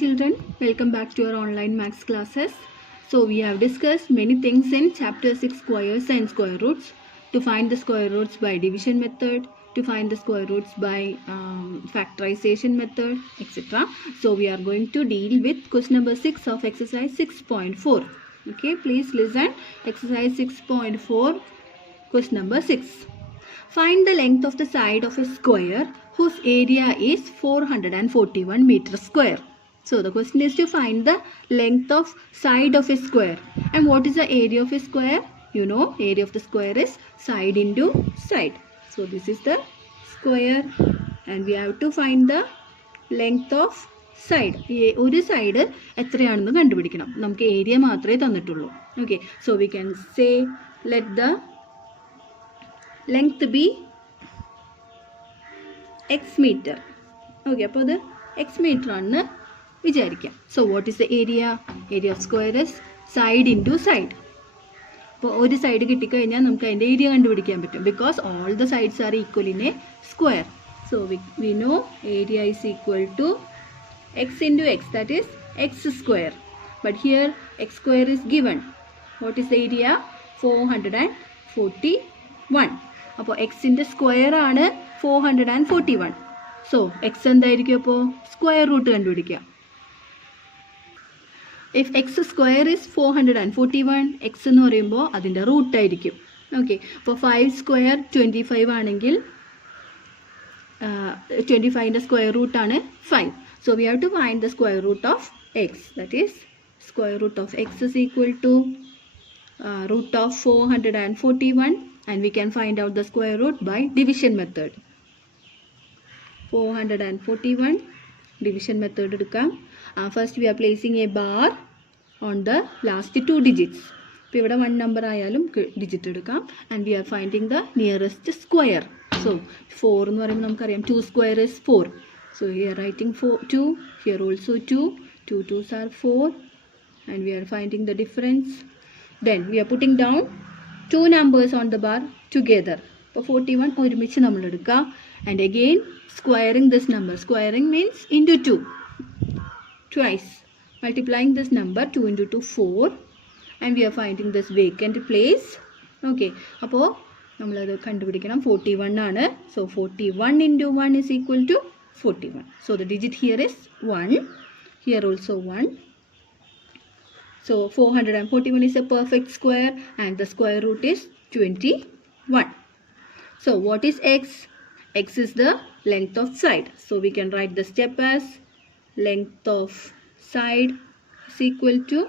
children, welcome back to our online maths classes. So we have discussed many things in chapter 6 squares and square roots. To find the square roots by division method, to find the square roots by factorization method, etc. So we are going to deal with question number 6 of exercise 6.4. Okay, please listen. Exercise 6.4, question number 6. Find the length of the side of a square whose area is 441 meters square. So the question is to find the length of side of a square. And what is the area of a square? You know, area of the square is side into side. So this is the square and we have to find the length of side. ഒരു side എത്രയാണെന്ന് കണ്ടുപിടിക്കണം. നമുക്ക് area മാത്രമേ തന്നിട്ടുള്ളൂ. Okay, so we can say let the length be x meter. Okay, അപ്പോൾ അത് x meter ആണെന്ന് വിചാരിക്കാം. So what is the area? Area of square is side into side. അപ്പോൾ ഒരു സൈഡ് കിട്ടിക്കഴിഞ്ഞാൽ നമുക്ക് അതിൻ്റെ ഏരിയ കണ്ടുപിടിക്കാൻ പറ്റും. Because all the sides are equal in a square. So we know area is equal to x into x, that is x square. But here x square is given. What is the area? 441. അപ്പോൾ എക്സിൻ്റെ square ആണ് 441. So X എന്തായിരിക്കും? അപ്പോൾ square root കണ്ടുപിടിക്കുക. If X square is 441, X എന്ന് പറയുമ്പോൾ അതിൻ്റെ റൂട്ടായിരിക്കും. Okay, അപ്പോൾ 5 സ്ക്വയർ 25 ആണെങ്കിൽ 25ൻ്റെ സ്ക്വയർ റൂട്ടാണ് 5. So we have to find the square root of x. That is square root of x is equal to root of 441, and we can find out the square root by division method. 441 division method എടുക്കാം. First we are placing a bar on the last 2 digits. ഇപ്പോൾ ഇവിടെ 1 number ആയാലും digit എടുക്കാം. And we are finding the nearest square. So 4 എന്ന് പറയുമ്പോൾ നമുക്കറിയാം 2 square is 4. So here writing 2, here also 2. 2 2s are 4, and we are finding the difference. Then we are putting down 2 numbers on the bar together. അപ്പോൾ 41 ഒരുമിച്ച് നമ്മൾ എടുക്കുക. And again squaring this number. Squaring means into 2. Twice. Multiplying this number 2 into 2 4. And we are finding this vacant place. Okay. അപ്പോൾ നമ്മളത് കണ്ടുപിടിക്കണം. 41 ആണ്. So 41 into 1 is equal to 41. So the digit here is 1. Here also 1. So 441 is a perfect square and the square root is 21. So what is x? X is the length of side. So we can write the step as length of side is equal to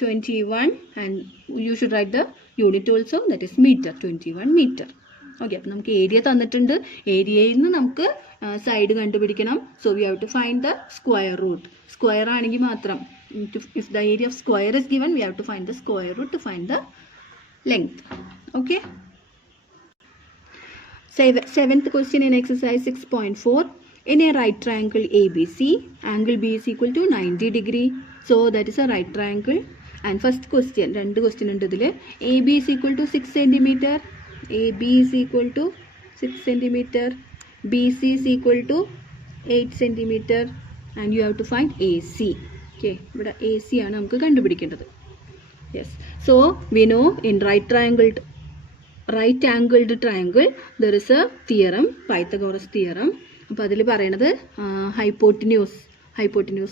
21, and you should write the unit also, that is meter, 21 meter. Okay, അപ്പോൾ നമുക്ക് area തന്നിട്ടുണ്ട്. ഏരിയയിൽ നിന്ന് നമുക്ക് side കണ്ടുപിടിക്കണം. So we have to find the square root. Square ആണെങ്കിൽ മാത്രം, if the area of square is given, we have to find the square root to find the length. Okay. Seventh question in exercise 6.4. In a right triangle ABC, angle B is equal to 90 degree. So that is a right triangle. And first question, രണ്ട് question ഉണ്ട് ഇതിൽ. AB is equal to 6 cm. AB is equal to 6 cm. BC is equal to 8 cm. And you have to find AC. Okay, ഇവിടെ AC ആണ് നമുക്ക് കണ്ടുപിടിക്കേണ്ടത്. Yes, so we know in right angled triangle there is a theorem, Pythagoras theorem. അപ്പോൾ അതിൽ പറയണത് hypotenuse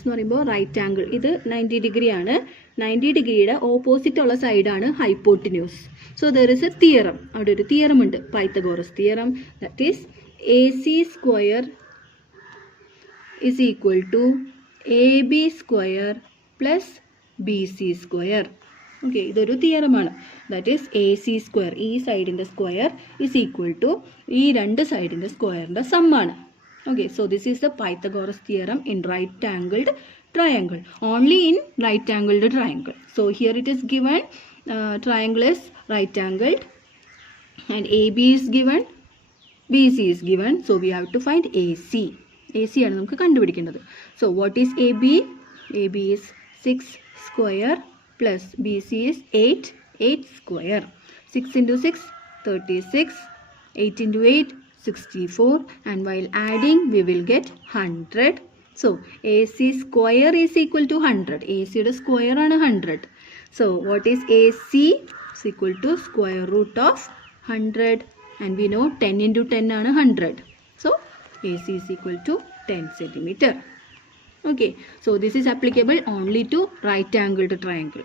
എന്ന് പറയുമ്പോൾ right angle ഇത് 90 ഡിഗ്രി ആണ്. 90 ഡിഗ്രിയുടെ ഓപ്പോസിറ്റ് ഉള്ള സൈഡാണ് hypotenuse. So there is A theorem. അവിടെ ഒരു തിയറം ഉണ്ട്, Pythagoras theorem. That is AC square is equal to AB square plus BC square. Okay, ഇതൊരു തിയറമാണ്. ദാറ്റ് ഈസ് AC സ്ക്വയർ, ഈ സൈഡിൻ്റെ സ്ക്വയർ ഇസ് ഈക്വൽ ടു ഈ രണ്ട് സൈഡിൻ്റെ സ്ക്വയറിൻ്റെ സമ്മാണ്. Okay, so this is the Pythagoras theorem in right angled triangle. Only in right angled triangle. So here it is given triangle is right angled and AB is given, BC is given. So we have to find AC. AC ആണ് നമുക്ക് കണ്ടുപിടിക്കേണ്ടത്. So what is AB? AB is 6 square plus BC is 8 square. 6 into 6 36, 8 into 8 64, and while adding we will get 100. So AC square is equal to 100. AC യുടെ square ആണ് 100. So what is AC? Is equal to square root of 100. And we know 10 into 10 ആണ് 100. So AC is equal to 10 centimeter. Okay. So this is applicable only to right angled triangle.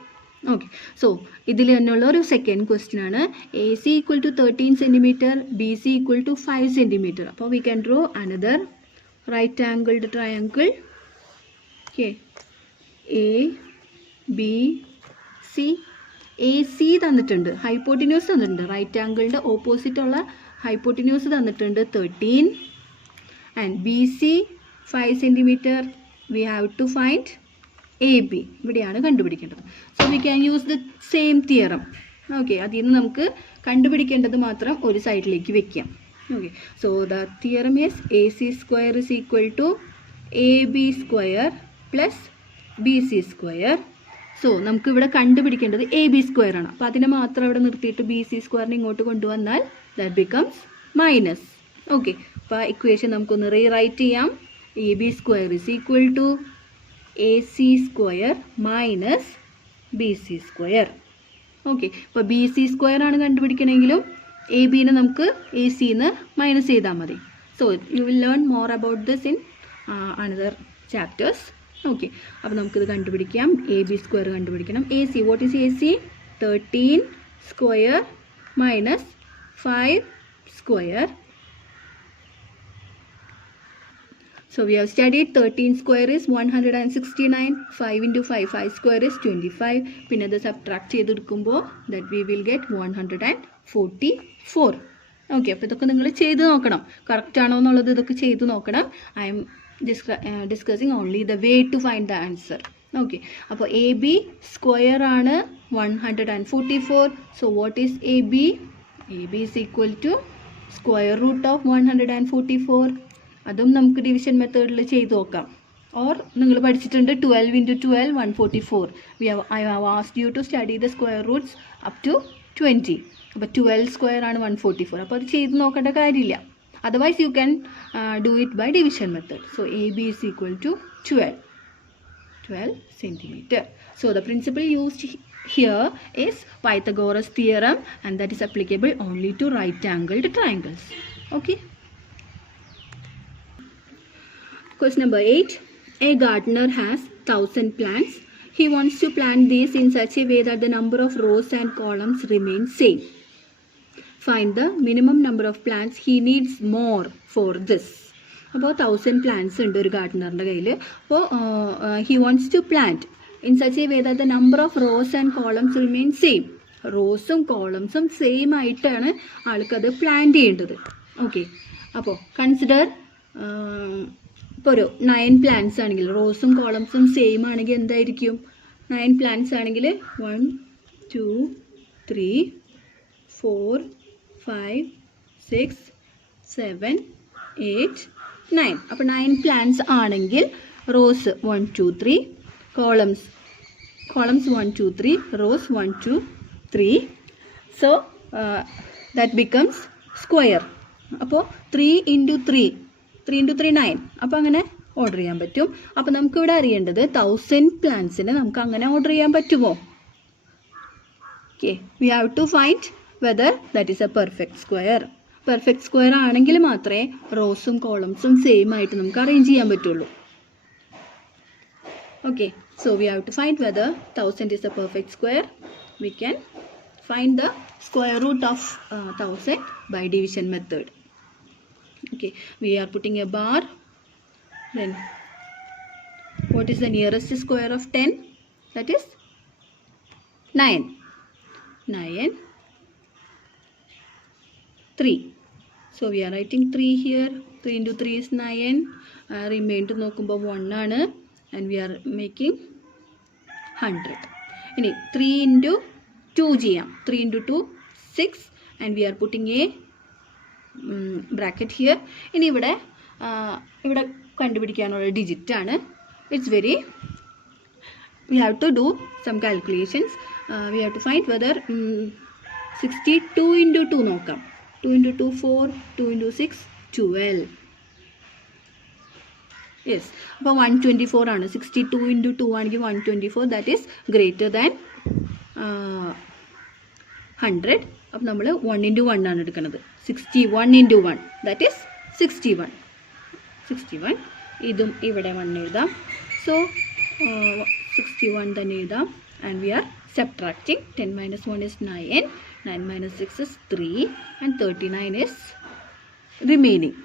Okay. So ഇതിൽ തന്നെയുള്ള ഒരു second question ആണ്. AC equal to 13 centimeter, BC equal to 5 centimeter. അപ്പോൾ we can draw another right angled triangle. Okay. A, B, C. AC തന്നിട്ടുണ്ട്, hypotenuse തന്നിട്ടുണ്ട്, right ആംഗിളിൻ്റെ opposite ഉള്ള hypotenuse തന്നിട്ടുണ്ട് 13 and BC 5 centimeter. We have to find AB. ഇവിടെയാണ് കണ്ടുപിടിക്കേണ്ടത്. So we can use the same theorem. Okay, അതിൽ നിന്ന് നമുക്ക് കണ്ടുപിടിക്കേണ്ടത് മാത്രം ഒരു സൈഡിലേക്ക് വെക്കാം. Okay, so the theorem is AC square is equal to AB square plus BC square. So നമുക്ക് ഇവിടെ കണ്ടുപിടിക്കേണ്ടത് AB സ്ക്വയർ ആണ്. അപ്പോൾ അതിനെ മാത്രം ഇവിടെ നിർത്തിയിട്ട് BC സ്ക്വയറിനെ ഇങ്ങോട്ട് കൊണ്ടുവന്നാൽ ദാറ്റ് ബിക്കംസ് മൈനസ്. ഓക്കെ, അപ്പോൾ ഇക്വേഷൻ നമുക്കൊന്ന് റീറൈറ്റ് ചെയ്യാം. AB square is equal to AC square minus BC square. Okay, ഇപ്പോൾ BC സ്ക്വയർ ആണ് കണ്ടുപിടിക്കണമെങ്കിലും ABനെ നമുക്ക് ACന്ന് മൈനസ് ചെയ്താൽ മതി. So you will learn more about this in another chapters. Okay, അപ്പോൾ നമുക്കിത് കണ്ടുപിടിക്കാം. AB സ്ക്വയർ കണ്ടുപിടിക്കണം. AC, what is AC? 13 square minus 5 square. So we have studied 13 square is 169, 5 into 5, 5 square is 25. പിന്നെ അത് സബ്ട്രാക്ട് ചെയ്തെടുക്കുമ്പോൾ that we will get 144. Okay, അപ്പോൾ ഇതൊക്കെ നിങ്ങൾ ചെയ്ത് നോക്കണം, കറക്റ്റ് ആണോ എന്നുള്ളത് ഇതൊക്കെ ചെയ്ത് നോക്കണം. I'm discussing only the way to find the answer. Okay, അപ്പോൾ AB സ്ക്വയർ ആണ് 144. So what is AB? AB is equal to square root of 144. അതും നമുക്ക് ഡിവിഷൻ മെത്തേഡിൽ ചെയ്ത് നോക്കാം. ഓർ നിങ്ങൾ പഠിച്ചിട്ടുണ്ട് 12 into 12 144. I have asked you to study the square roots up to 20. അപ്പോൾ 12 സ്ക്വയർ ആണ് 144. അപ്പോൾ അത് ചെയ്ത് നോക്കേണ്ട കാര്യമില്ല. Otherwise you can do it by division method. So AB is equal to 12 centimeter. So the principle used here is Pythagoras theorem, and that is applicable only to right angled triangles. Okay. Question number 8. A gardener has 1000 plants. He wants to plant these in such a way that the number of rows and columns remain same. Find the minimum number of plants he needs more for this. About 1000 plants ഉണ്ട് ഒരു ഗാർഡനറിൻ്റെ കയ്യിൽ. അപ്പോൾ he wants to plant in such a way that the number of rows and columns remain same. റോസും കോളംസും same ആയിട്ടാണ് ആൾക്കത് plant ചെയ്യേണ്ടത്. Okay, അപ്പോൾ consider ഇപ്പോൾ ഒരു 9 പ്ലാന്റ്സ് ആണെങ്കിൽ റോസും കോളംസും സെയിം ആണെങ്കിൽ എന്തായിരിക്കും? 9 പ്ലാന്റ്സ് ആണെങ്കിൽ 1 2 3 4 5 6 7 8 9. അപ്പോൾ 9 പ്ലാന്റ്സ് ആണെങ്കിൽ rose 1 2 3, columns 1 2 3, rose 1 2 3. So that becomes square. അപ്പോൾ 3 into 3 9. അപ്പോൾ അങ്ങനെ ഓർഡർ ചെയ്യാൻ പറ്റും. അപ്പോൾ നമുക്കിവിടെ അറിയേണ്ടത് 1000 പ്ലാന്റ്സിന് നമുക്ക് അങ്ങനെ ഓർഡർ ചെയ്യാൻ പറ്റുമോ? Okay, we have to find whether that is a perfect square. Perfect square ആണെങ്കിൽ മാത്രമേ റോസും കോളംസും സെയിം ആയിട്ട് നമുക്ക് അറേഞ്ച് ചെയ്യാൻ പറ്റുള്ളൂ. Okay, so we have to find whether 1000 is a perfect square. We can find the square root of 1000 by division method. Okay, we are putting a bar. Then what is the nearest square of 10? That is 9. 3. So we are writing 3 here. 3 into 3 is 9. Remainder നോക്കുമ്പോൾ 1 ആണ്. And we are making 100. ഇനി 3 into 2 ചെയ്യാം. 3 into 2 6. And we are putting a bracket here. ഇനി ഇവിടെ കണ്ടുപിടിക്കാനുള്ള digit ആണ്. It's very we have to do some calculations. We have to find whether 62 into 2 നോക്കാം. 2 into 2 4, 2 into 6 12. Yes, അപ്പോൾ 124 ആണ്. 62 × 2 ആണെങ്കിൽ 124, ദാറ്റ് ഈസ് ഗ്രേറ്റർ ദാൻ 100. അപ്പോൾ നമ്മൾ 1 × 1 ആണ് എടുക്കുന്നത്. 61 × 1 ദാറ്റ് ഈസ് 61. 61 ഇതും ഇവിടെ 1 എഴുതാം. സോ 61 തന്നെ എഴുതാം. And we are subtracting. 10 - 1 is 9, 9 - 6 is 3, and 39 is remaining.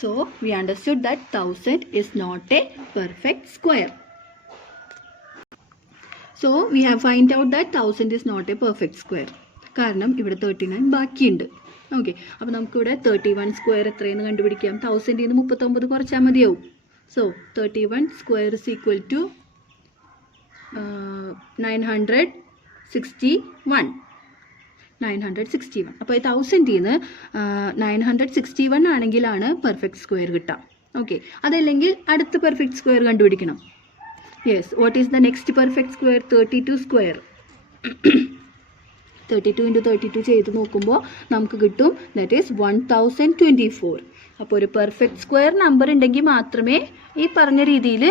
So we understood that 1000 is not a perfect square. So we have find out that 1000 is not a perfect square. കാരണം ഇവിടെ 39 ബാക്കിയുണ്ട്. Okay, അപ്പോൾ നമുക്കിവിടെ 31 square എത്രയെന്ന് കണ്ടുപിടിക്കാം. 1000 നിന്ന് 39 കുറച്ചാൽ മതിയാവും. So 31 square is equal to 961. 961. അപ്പോൾ 1000 നിന്ന് 961 ആണെങ്കിലാണ് പെർഫെക്റ്റ് സ്ക്വയർ കിട്ടുക. ഓക്കെ, അതല്ലെങ്കിൽ അടുത്ത പെർഫെക്റ്റ് സ്ക്വയർ കണ്ടുപിടിക്കണം. Yes, what is the next perfect square? 32 square. 32 × 32 ചെയ്ത് നോക്കുമ്പോൾ നമുക്ക് കിട്ടും, ദാറ്റ് ഈസ് 1024. അപ്പോൾ ഒരു പെർഫെക്റ്റ് സ്ക്വയർ നമ്പർ ഉണ്ടെങ്കിൽ മാത്രമേ ഈ പറഞ്ഞ രീതിയിൽ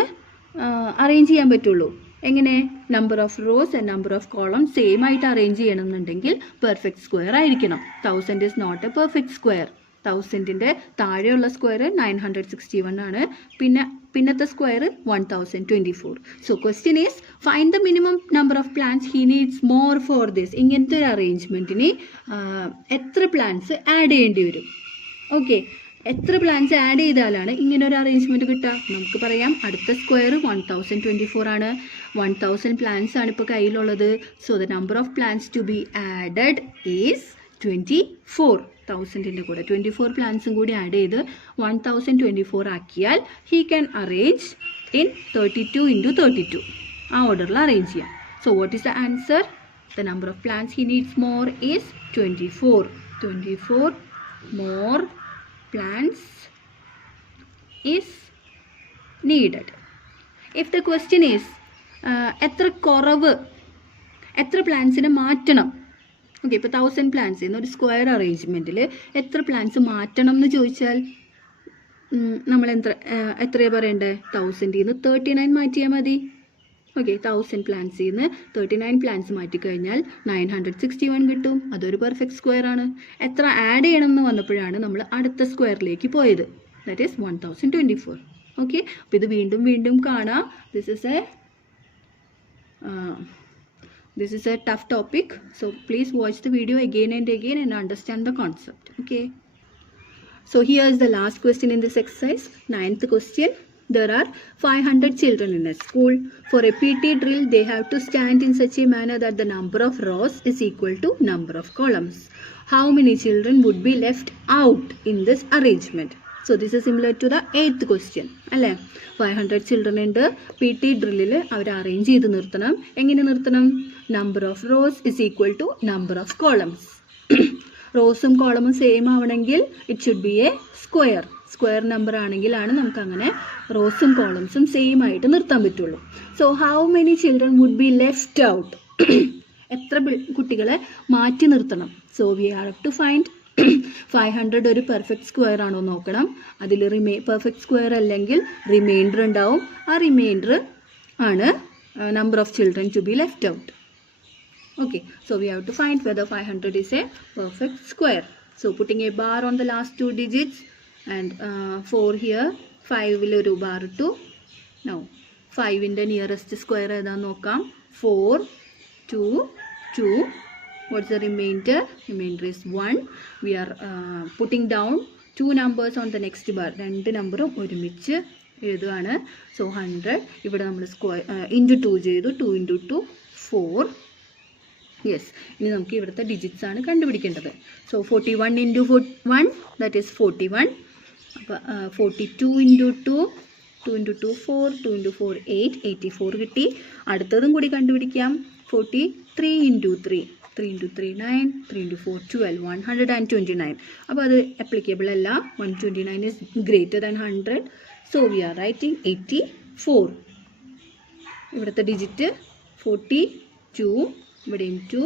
അറേഞ്ച് ചെയ്യാൻ പറ്റുള്ളൂ. എങ്ങനെ? Number of rows and number of column same ആയിട്ട് അറേഞ്ച് ചെയ്യണമെന്നുണ്ടെങ്കിൽ പെർഫെക്റ്റ് സ്ക്വയർ ആയിരിക്കണം. 1000 is not a perfect square. 1000ൻ്റെ താഴെയുള്ള സ്ക്വയർ 961 ആണ്. പിന്നത്തെ square 1024. So question is find the minimum number of plants he needs more for this. ഇങ്ങനത്തെ ഒരു അറേഞ്ച്മെൻറ്റിന് എത്ര പ്ലാന്റ്സ് ആഡ് ചെയ്യേണ്ടി വരും? ഓക്കെ, എത്ര പ്ലാന്റ്സ് ആഡ് ചെയ്താലാണ് ഇങ്ങനെ ഒരു അറേഞ്ച്മെൻറ്റ് കിട്ടുക? നമുക്ക് പറയാം, അടുത്ത സ്ക്വയർ 1024 ആണ്. 1000 പ്ലാന്റ്സ് ആണ് ഇപ്പോൾ കയ്യിലുള്ളത്. So the number of plants to be added is 24. 1000ൻ്റെ കൂടെ 24 പ്ലാന്റ്സും കൂടി ആഡ് ചെയ്ത് 1024 ആക്കിയാൽ ഹി ക്യാൻ അറേഞ്ച് ഇൻ 32 × 32. ആ ഓർഡറിൽ അറേഞ്ച് ചെയ്യാം. So what is the answer? The number of plants he needs more is 24. 24 more plants is needed. If the question is എത്ര കുറവ്, എത്ര പ്ലാന്റ്സിനെ മാറ്റണം? ഓക്കെ, ഇപ്പോൾ 1000 പ്ലാന്റ്സ് ഒരു സ്ക്വയർ അറേഞ്ച്മെൻറ്റിൽ എത്ര പ്ലാന്റ്സ് മാറ്റണം എന്ന് ചോദിച്ചാൽ നമ്മൾ എത്രയാണ് പറയേണ്ടത്? 1000 നിന്ന് 39 മാറ്റിയാൽ മതി. ഓക്കെ, 1000 പ്ലാന്റ്സിൽ നിന്ന് 39 പ്ലാന്റ്സ് മാറ്റിക്കഴിഞ്ഞാൽ 961 കിട്ടും. അതൊരു പെർഫെക്റ്റ് സ്ക്വയർ ആണ്. എത്ര ആഡ് ചെയ്യണം എന്ന് വന്നപ്പോഴാണ് നമ്മൾ അടുത്ത സ്ക്വയറിലേക്ക് പോയത്. That is 1024. ഓക്കെ, അപ്പോൾ ഇത് വീണ്ടും കാണാം. This is a tough topic. So please watch the video again and again and understand the concept. Okay. So here is the last question in this exercise. 9th question. There are 500 children in a school. For a PT drill, they have to stand in such a manner that the number of rows is equal to number of columns. How many children would be left out in this arrangement? So this is similar to the 8th question. അല്ലേ? 500 children ഉണ്ട്. PT ഡ്രില്ലിൽ അവർ arrange ചെയ്ത് നിർത്തണം. എങ്ങനെ നിർത്തണം? Number of rows is equal to number of columns. റോസും കോളമും same ആവണമെങ്കിൽ it should be a square. Square number ആണെങ്കിലാണ് നമുക്ക് അങ്ങനെ റോസും കോളംസും സെയിം ആയിട്ട് നിർത്താൻ പറ്റുള്ളൂ. So how many children would be left out? എത്ര കുട്ടികളെ മാറ്റി നിർത്തണം? So we have to find 500 ഒരു പെർഫെക്റ്റ് സ്ക്വയർ ആണോ നോക്കണം. അതിൽ പെർഫെക്റ്റ് സ്ക്വയർ അല്ലെങ്കിൽ റിമൈൻഡർ ഉണ്ടാവും. ആ റിമൈൻഡർ ആണ് number of children to be left out. Okay, so we have to find whether 500 is a perfect square. So putting a bar on the last 2 digits and 4 here, 5ൽ ഒരു bar ഇട്ടു. Now 5ൻ്റെ nearest square ഏതാന്ന് നോക്കാം. 4, 2, 2. What's the remainder? Remainder is 1. We are putting down 2 numbers on the next bar. 2 നമ്പറും ഒരുമിച്ച് എഴുതുകയാണ്. So 100 ഇവിടെ നമ്മൾ square into 2 ചെയ്തു. 2 × 2 4. യെസ്, ഇനി നമുക്ക് ഇവിടുത്തെ ഡിജിറ്റ്സ് ആണ് കണ്ടുപിടിക്കേണ്ടത്. So 41 × 1 that is 41. അപ്പോൾ 42 × 2, 2 × 2 4, 2 × 4 8, 84 കിട്ടി. അടുത്തതും കൂടി കണ്ടുപിടിക്കാം. 43 × 3, 3 × 3 9, 3 × 4 12, 129. അപ്പോൾ അത് അപ്ലിക്കബിൾ അല്ല. 129 is greater than 100. So we are writing 84. ഇവിടുത്തെ ഡിജിറ്റ് 42, ഇവിടെയും 2.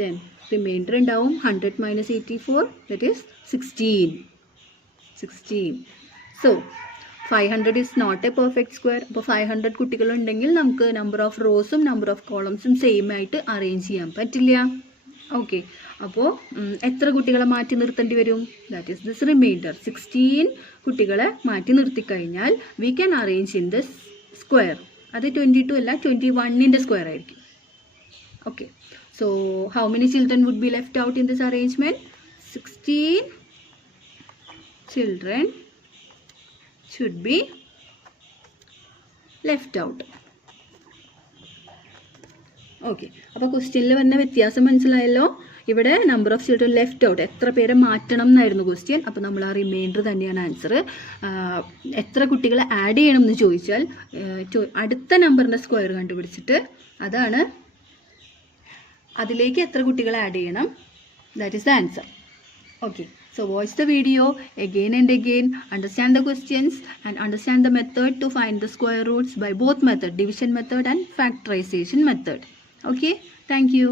ദെൻ റിമൈൻഡർ ഉണ്ടാവും 100 - 84, that is 16. So 500 is not a perfect square. അപ്പോൾ 500 കുട്ടികളുണ്ടെങ്കിൽ നമുക്ക് നമ്പർ ഓഫ് റോസും നമ്പർ ഓഫ് കോളംസും സെയിം ആയിട്ട് അറേഞ്ച് ചെയ്യാൻ പറ്റില്ല. ഓക്കെ, അപ്പോൾ എത്ര കുട്ടികളെ മാറ്റി നിർത്തേണ്ടി വരും? That is this reminder. 16 കുട്ടികളെ മാറ്റി നിർത്തിക്കഴിഞ്ഞാൽ we can arrange in this square. അത് 22 അല്ല, 21ൻ്റെ സ്ക്വയർ ആയിരിക്കും. Okay, so how many children would be left out in this arrangement? 16 children should be left out. Okay, അപ്പോൾ ക്വസ്റ്റ്യനിൽ വന്ന വ്യത്യാസം മനസ്സിലായല്ലോ. ഇവിടെ number of children left out, എത്ര പേരെ മാറ്റണം എന്നായിരുന്നു ക്വസ്റ്റ്യൻ. അപ്പോൾ നമ്മൾ ആ റിമൈൻഡർ തന്നെയാണ് ആൻസർ. എത്ര കുട്ടികളെ ആഡ് ചെയ്യണം എന്ന് ചോദിച്ചാൽ അടുത്ത നമ്പറിൻ്റെ സ്ക്വയർ കണ്ടുപിടിച്ചിട്ട് അതാണ് അതിലേക്ക് എത്ര കുട്ടികളെ ആഡ് ചെയ്യണം, that is the answer. Okay, so watch the video again and again, understand the questions and understand the method to find the square roots by both method, division method and factorization method. Okay, thank you.